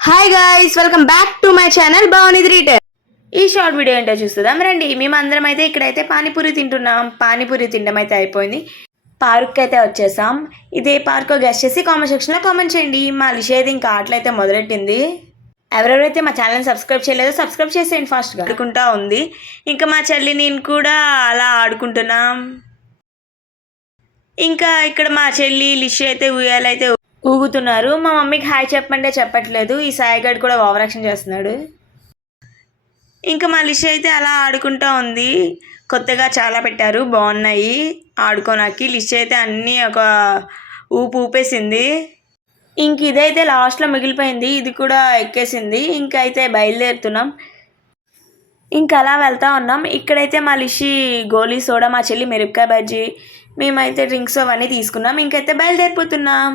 Hi guys, welcome back to my channel Bhavani రీటర్. ఈ short video ఏంటో చూస్తుందాం రండి. మేమందరం అయితే ఇక్కడైతే పానీపూరి తింటున్నాం. పానీపూరి తినడం అయితే అయిపోయింది. పార్క్ అయితే వచ్చేసాం. ఇదే పార్క్ గెస్ట్ చేసి కామెంట్ సెక్షన్లో కామెంట్ చేయండి. మా లిష అయితే ఇంకా ఆటలైతే మొదలెట్టింది. ఎవరెవరైతే మా ఛానల్ని సబ్స్క్రైబ్ చేయలేదో సబ్స్క్రైబ్ చేసేయండి ఫాస్ట్గా. ఆడుకుంటా ఉంది. ఇంకా మా చెల్లి నేను కూడా అలా ఆడుకుంటున్నాం. ఇంకా ఇక్కడ మా చెల్లి లిష అయితే ఉయ్యాలైతే ఊగుతున్నారు. మా మమ్మీకి హాయ్ చెప్పంటే చెప్పట్లేదు. ఈ సాయిగడ్ కూడా ఓవర్ యాక్షన్ చేస్తున్నాడు. ఇంకా మా లిష అయితే అలా ఆడుకుంటూ ఉంది. కొత్తగా చాలా పెట్టారు, బాగున్నాయి ఆడుకోనాకి. లిష అయితే అన్నీ ఒక ఊపేసింది. ఇంక ఇదైతే లాస్ట్లో మిగిలిపోయింది. ఇది కూడా ఎక్కేసింది. ఇంకైతే బయలుదేరుతున్నాం. ఇంకా అలా వెళ్తూ ఉన్నాం. ఇక్కడైతే మా లిషి గోలీ సోడా, మా చెల్లి మిరపకాయ బజ్జీ, మేమైతే డ్రింక్స్ అవన్నీ తీసుకున్నాం. ఇంకైతే బయలుదేరిపోతున్నాం.